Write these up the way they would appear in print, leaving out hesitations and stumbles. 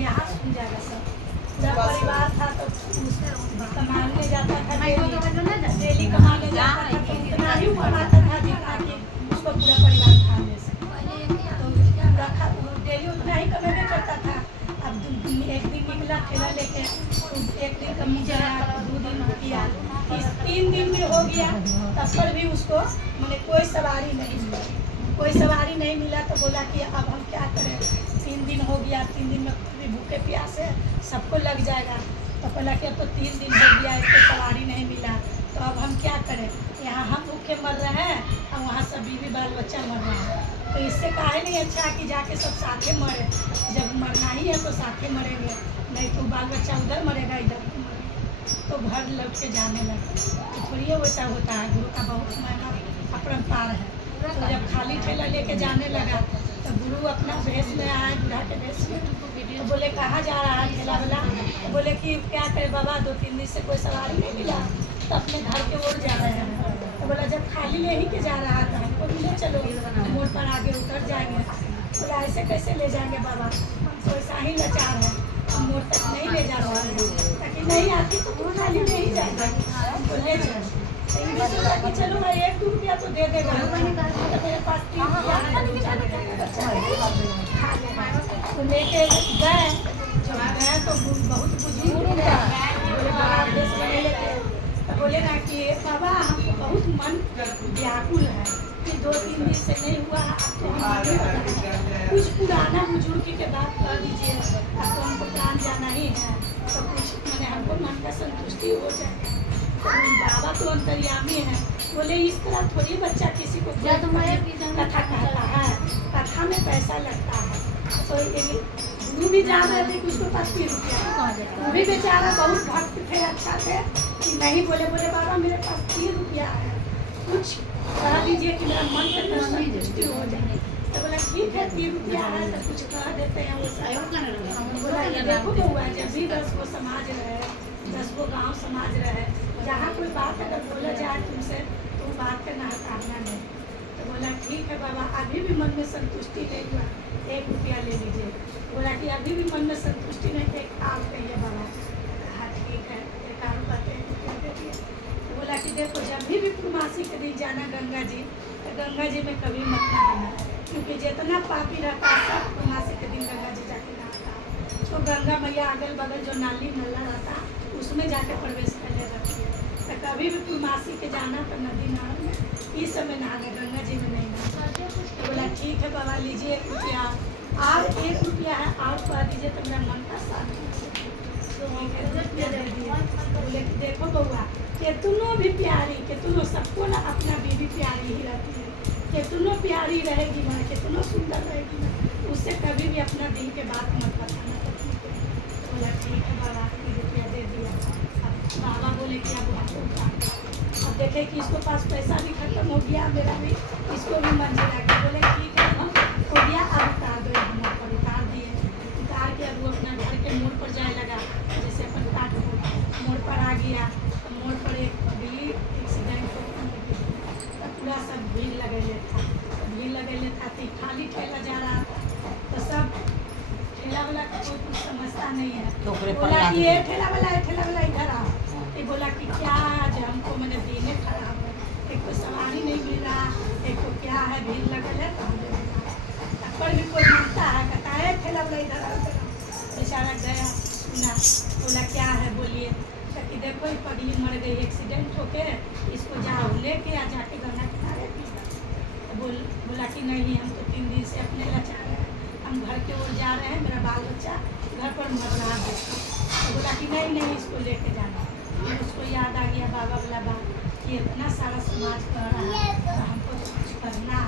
यहाँ सुन जाएगा सब। पूरा परिवार था तो कमाने जाता था, डेली कमाने जाता था, तो इतना ही कमाता था जितना कि उसको पूरा परिवार खाने से तो डेली उतना ही कमेबे करता था। अब एक दिन निकला ठेला लेके, एक दिन कमी गया, 2 दिन किया, 3 दिन में हो गया, तब पर भी उसको मैंने कोई सवारी नहीं मिला। कोई सवारी नहीं मिला तो बोला कि अब हम क्या करें, 3 दिन हो गया, 3 दिन में भी भूखे प्यासे सबको लग जाएगा। तो बोला कि अब तो 3 दिन हो गया, एक तो सवारी नहीं मिला, तो अब हम क्या करें, यहाँ हम भूखे मर रहे हैं और वहाँ सब बीवी बाल बच्चा मर रहा है, तो इससे काहे नहीं अच्छा कि जाके सब साथे मरे। जब मरना ही है तो साथे मरेंगे, नहीं तो बाल बच्चा उधर मरेगा, इधर मरेगा। तो घर लौट के जाने लगा। तो थोड़ी वैसा होता है, गुरु का बहुत महंगा अपरंपार है। तो जब खाली ठेला लेके जाने लगा तो गुरु अपना भेष में आए, बुढ़ा के भेष में, तो बोले कहाँ जा रहा है ठेला वाला, तो बोले कि क्या करे बाबा, 2-3 दिन से कोई सवारी नहीं मिला, तो अपने घर के ओर जा रहे हैं। तो बोला जब खाली ले ही के जा रहा है तो हमको भी ले चलो, मोड़ पर आगे उतर जाएंगे। बोला ऐसे कैसे ले जाएंगे बाबा, हम तो ऐसा ही लाचार है, हम मोड़ तक नहीं ले जा रहे हैं, ताकि नहीं आती तो तुम खाली ले ही जाएगा, हमको ले जाए। कि चलो मैं 1-2 रुपया तो दे देगा, तो मेरे पास 3 रुपया है, तो लेके गए। जब गए तो बहुत बुजुर्ग बोले बाबा देश बने लेते, तो बोले ना कि बाबा हमको बहुत मन व्याकुल है कि 2-3 दिन से नहीं हुआ, अब तो हम कुछ पुराना बुजुर्ग के बात कर दीजिए, अब तो हमको प्राण जाना ही है, तो कुछ मैंने हमको मन का संतुष्टि हो जाए। बाबा तो अंतर्यामी है, बोले इस तरह थोड़ी बच्चा किसी को कथा कहता है, कथा में पैसा लगता है। तो गुरु भी जान रहे थे कि उसको 30 रुपया, वो भी बेचारा बहुत भक्त थे, अच्छा थे कि नहीं, बोले बाबा मेरे पास 3 रुपया है, कुछ कह दीजिए कि मेरा मन का संतुष्टि हो जाए। तो बोला ठीक है 3 रुपया है तो कुछ कह देते हैं। वो बोला देखो बउआ, जब भी 10 को समाज रहे, 10 को गाँव समाज रहे, जहाँ कोई बात अगर बोला जाए तुमसे तो बात का नकारना नहीं। तो बोला ठीक है बाबा, अभी भी मन में संतुष्टि नहीं हुआ, 1 रुपया ले लीजिए। बोला कि अभी भी मन में संतुष्टि नहीं, एक काम कहिए बाबा। हाँ ठीक है, एक काम करते हैं, 1 रुपया दे दिए। तो बोला कि देखो जब भी पूर्णमासी के दिन जाना गंगा जी, तो गंगा जी में कभी मत नहाना, क्योंकि जितना पापी रहता है सब पूर्णमासी के दिन गंगा जी जाके नहाता है। तो गंगा मैया अगल बगल जो नाली नल्ला रहता है उसमें जाके प्रवेश करने रखती है। तो कभी भी पूर्णमासी के जाना तो नदी नाल में इस समय नहाना, गंगा जी में नहीं नहाना। तो बोला ठीक है बाबा लीजिए 1 रुपया, और 1 रुपया है और कह दीजिए तो मेरा मन का शांति। बोले कि देखो बउआ, कितनों भी प्यारी, कितनों सबको ना अपना बीवी प्यारी ही रहती है, कितनों प्यारी रहेगी ना, कितनों सुंदर रहेगी ना, उससे कभी भी अपना दिल के बात मत बताना। बोला ठीक है बाबा, 1 रुपया दे दिया। अब बाबा बोले कि अब हमको अब देखे कि इसको पास पैसा भी खत्म हो गया, मेरा भी, इसको भी मंजिल आ गया। बोले ठीक है हम हो गया, अब उतार दो, मोड़ पर उतार दिए। उतार के अब वो अपना घर के मोड़ पर जाए लगा, जैसे अपन काट मोड़ पर आ गया, तो मोड़ पर एक बिल्ली एक्सीडेंट हो तो पूरा सब भीड़ लगेले था, तो खाली ठेला जा रहा था, तो सब ठेला वाला कोई कुछ समझता नहीं है। बोला कि ये ठेला वाला इधर आओ। ये बोला कि क्या आज हमको मैंने दिने खराब है, एक तो सवारी नहीं मिल रहा, एक तो क्या है भीड़ लगल है, तो पर भी कोई मानता है, कहता है ठेला वाला इधर आओ। बेचारा गया सुना, बोला क्या है बोलिए, कि देखो ये पगली मर गई एक्सीडेंट होके, इसको जाओ लेके आ जाके गंगा किनारे पीना। तो बोला कि नहीं हम तो 3 दिन से अपने लाचार हैं, हम घर के ओर जा रहे हैं, मेरा बाल बच्चा घर पर मर रहा है। तो बोला कि नहीं इसको लेके जाना। फिर उसको याद आ गया बाबा वाला बात कि इतना सारा समाज कर रहा है तो हमको तो कुछ करना।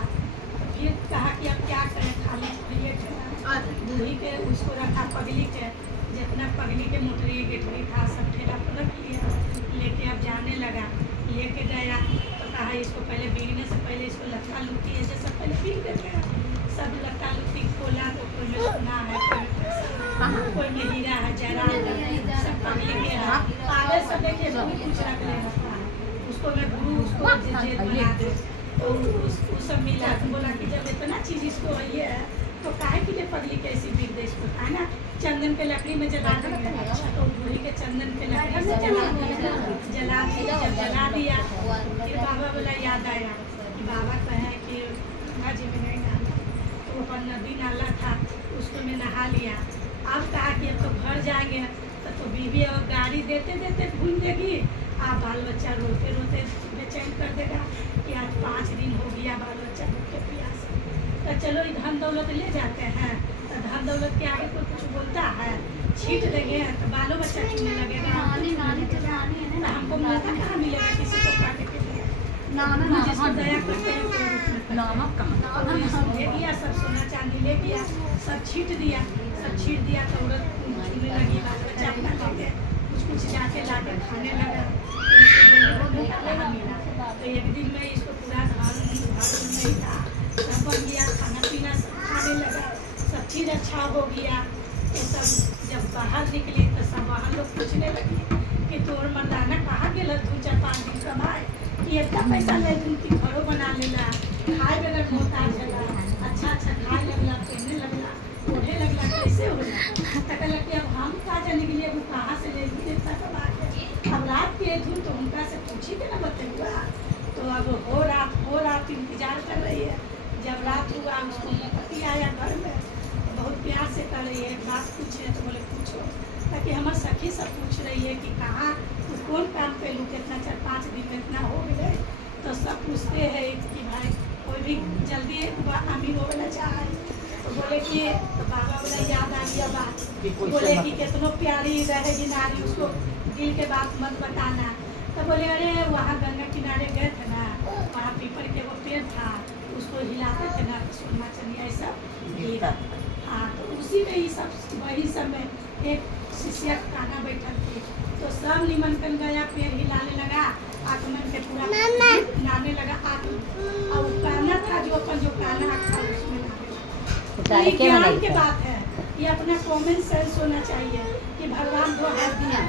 तो फिर कहा कि अब क्या करें, खाली ये ठेला बूढ़ी के उसको रखा, पगली के जितना पगली के मोटरी गिटरी था सब ठेला पर रख लिया, लेके अब जाने लगा। लेके गया तो कहा इसको पहले बीगने से पहले इसको लत्ता लुत्ती है जैसे पहले बीग देते हैं, सब लत्ता लुत्ती खोला तो कोई में सोना है, कोई में हीरा है, जरा सब पगली के है, आगे सब देखिए बहुत कुछ रख लेना था। उसको मैं गुरु उसको जेल बना दे, तो उसको सब मिला। तो बोला कि जब इतना चीज़ इसको ये है तो काहे के लिए पगली कैसी बीग दे, इसको है ना चंदन चंदन के लकड़ी में जला देंगे, तो बूढ़ी के चंदन के लकड़ी से जला दिया, जब जला दिया फिर बाबा बोला याद आया कि बाबा कहे कि गंगा जी में नहीं नहाना, तो ऊपर नदी नाला था उसको में नहा लिया। अब कहा कि अब तो घर जाएंगे तो बीवी और गाड़ी देते देते भूल देगी, आप बाल बच्चा रोते रोते बेचैन कर देगा कि आज 5 दिन हो गया बाल बच्चा भूखे प्यास। तो चलो धन दौलत ले जाते हैं, तो धन दौलत के आगे कोई कुछ बोलता है, छीट देंगे तो बालो बच्चा चुनने लगेगा, तो हमको मौका कहाँ मिलेगा किसी को काटने के लिए। जिसको दया करते हैं ले गया, सब सोना चांदी ले गया, सब छीट दिया, तो औरत छूने लगी, बाल बच्चा अपना लगे, कुछ जाके लाके खाने लगा। तो इसको बोले कहाँ मिला, तो एक दिन में इसको पूरा घर नहीं था, सब बन गया, खाना पीना सब खाने लगा, सब चीज़ अच्छा हो गया। तो सब जब बाहर निकली तो सब वहाँ लोग पूछने लगे कि तोर मर्दाना कहाँ गेल, 2-4-5 दिन कमाए कि इतना पैसा ले तुम कि घरों बना लेला, खाए बगैर मोहताज होला, अच्छा खाए लगला, पहने लगला, ओढ़े लगला, कैसे होला। तो कहलक कि अब हम का जाने के लिए वो कहाँ से ले इतना कमा के, अब रात के धुन तो उनका से पूछी के ना बतेगा। तो अब हो रात इंतजार कर रही है। जब रात हुआ उसको पति आया घर में, तो बहुत प्यार से कर रही है, बात पूछे तो बोले पूछो, ताकि हमारे सखी सब पूछ रही है कि कहाँ तू कौन काम पे लू, कितना 4-5 दिन में इतना हो गए। तो सब पूछते हैं कि भाई कोई भी जल्दी अमीर हो गया चाहे, तो बोले कि तो बाबा बोला याद आ गया बात, बोले कि कितनों प्यारी रहेगी नारी, उसको दिल के बात मत बताना। तो बोले अरे वहाँ गंगा किनारे गए थे ना, वहाँ पीपल के वो पेड़ था, उसको हिलाते थे ना, सोना चनिया सब। हाँ, तो उसी में ही सब वही समय एक शिष्या काना बैठल थी, तो सब निमंत्रण गया, पेड़ हिलाने लगा, आगमन के पूरा नाने लगा, और काना था जो काना था उसमें नाने लगा। ये ज्ञान की बात है, ये अपना कॉमन सेंस होना चाहिए कि भगवान 2 हाथ दिया,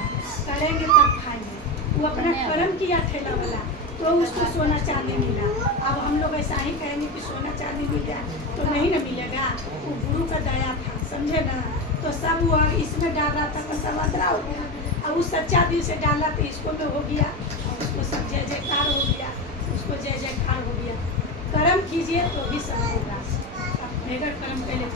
करेंगे तब खाएंगे। वो अपना कर्म किया ठेला वाला, तो उसको सोना चांदी मिला। अब हम लोग ऐसा ही कहेंगे कि सोना चांदी मिल गया तो नहीं ना मिलेगा, वो गुरु का दया था, समझे ना। तो सब वो इसमें डाल रहा था तो सब अदरा हो गया, और उस सच्चा दिल से डाला तो इसको में हो गया, और उसको सब जय जयकार हो गया, उसको जय जयकार हो गया। कर्म कीजिए तो भी सब होगा, अब बगैर कर्म पहले